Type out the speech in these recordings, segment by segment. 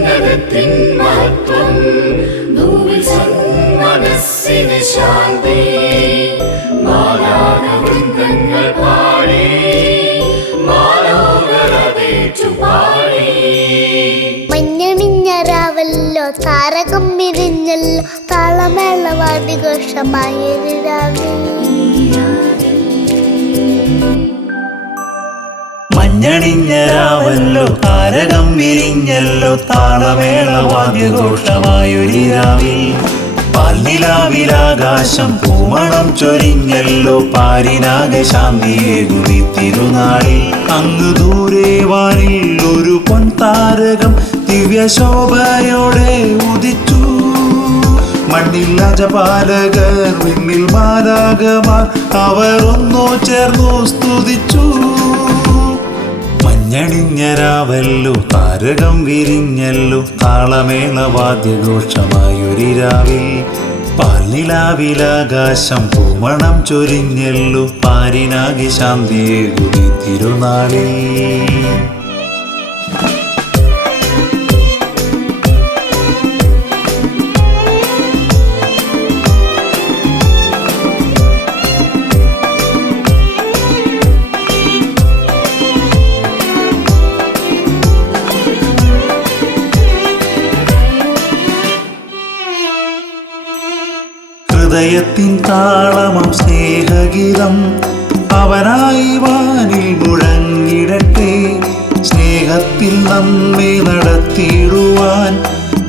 അത്യുന്നതത്തിൻ മഹത്വം. ഭൂവിൽ സന്മനസ്സിന് ശാന്തി. പാടി. പാടി. താരകം വിരിഞ്ഞല്ലോ താളമേളവാദിഘോഷമായൊരു രാവിലെ മഞ്ഞണിഞ്ഞരാവല്ലോ താരകം വിരിഞ്ഞല്ലോ താളമേള വാദ്യഘോഷമായൊരു രാവിൽ. പല്ലിലാവിലാകാശം പൂമണം ചൊരിഞ്ഞല്ലോ പാരിനാകെ ശാന്തിയേകുവി തിരുനാളിൽ. അങ്ങ് ദൂരെ വാനിൽ ഒരു പൊൻതാരകം ദിവ്യശോഭയോടെ ഉദിച്ചു. മണ്ണിൽ അജപാലകർ വിണ്ണിൽ മാലാകമാർ അവർ ഒന്നു ചേർന്നു സ്തുതിച്ചു. മഞ്ഞണിഞ്ഞരാവല്ലോ താരകം വിരിഞ്ഞല്ലോ താളമേള വാദ്യഘോഷമായൊരു രാവിൽ പാലിലാവിലാകാശം പൂമണം ചൊരിഞ്ഞല്ലു പാരിനാകി ശാന്തിയേകുതി തിരുനാളിൽ. ഹൃദയത്തിൻ താളമം സ്നേഹഗീതം അവനായി വാനിൽ മുഴങ്ങിടട്ടെ. സ്നേഹത്തിൽ നമ്മെ നടത്തിയിടുവാൻ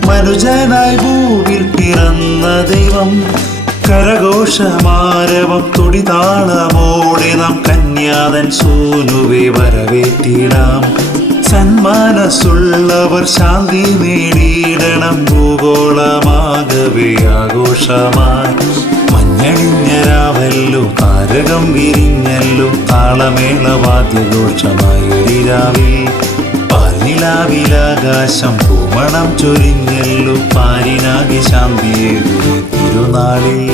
മനുജനായി ഭൂവിൽ പിറന്ന ദൈവം. കരഘോഷമാരവം തുടിതാളമോടെ നാം കന്യാതൻ സൂനുവെ വരവേറ്റിടാം. സന്മാനസുള്ളവർ ശാന്തി നേടിയിടണം. ഭൂഗോളമാകവേ ആഘോഷമായി. മഞ്ഞണിഞ്ഞരാവല്ലോ താരകം വിരിഞ്ഞല്ലോ താളമേള വാദ്യഘോഷമായി ഒരു രാവിൽ. പാലിലാവിലാകാശം പൂമണം ചൊരിഞ്ഞല്ലോ പാരിനാകെ ശാന്തിയെ തിരുനാളിൽ.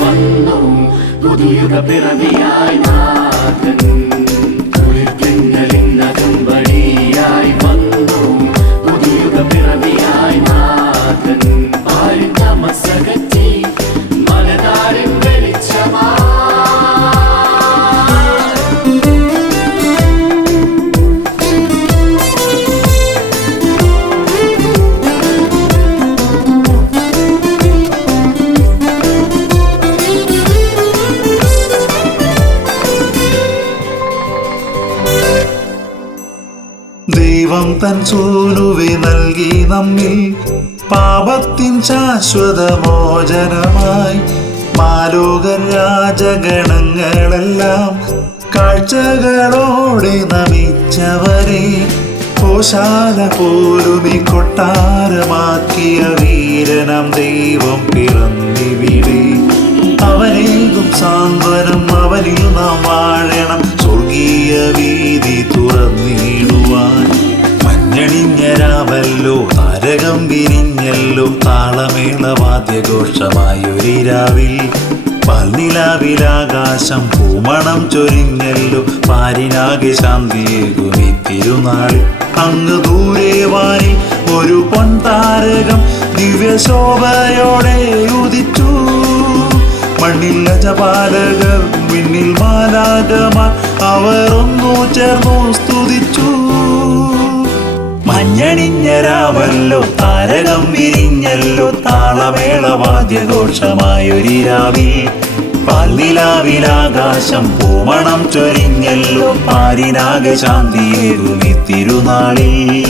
വന്നു. പുതുയുഗ പിറവിയായി നാഥൻ ദൈവം തൻ സൂനുവെ നൽകി നമ്മിൽ. പാപത്തിൻ ശാശ്വത മോചനമായി മാലോക രാജഗണങ്ങളെല്ലാം കാഴ്ചകളോടെ നമിച്ചവരെ കോശാല പോലുമി കൊട്ടാരമാക്കിയ വീരനം ദൈവം പിറന്നിവിടെ. അവനേകും സാന്ത്വനം അവനിൽ നാം വാഴണം. സ്വർഗീയ വീതി മഞ്ഞണിഞ്ഞരാവല്ലോ താരകം വിരിഞ്ഞല്ലോ. താളമേള വാദ്യഘോഷമായൊരു രാവിൽ പൽനിലാവിലാകാശം പൂമണം ചൊരിഞ്ഞല്ലോ. പാരിനാകെ ശാന്തിയേകുമി തിരുനാളിൽ. അങ്ങ് ദൂരെ വാരി ഒരു പൊൻതാരകം ദിവ്യശോഭയോടെ ഉദിച്ചു. മണ്ണിൽ അജപാലകർ മിന്നിൽ മാലാകമാർ അവർ ഒന്നു ചേർന്നു സ്തുതിച്ചു. മഞ്ഞണിഞ്ഞരാവല്ലോ താരകം വിരിഞ്ഞല്ലോ താളമേള വാദ്യഘോഷമായൊരു രാവി പല്ലിലാവിലാകാശം പൂമണം ചൊരിഞ്ഞല്ലോ ശാന്തിയേകുമി തിരുനാളിൽ.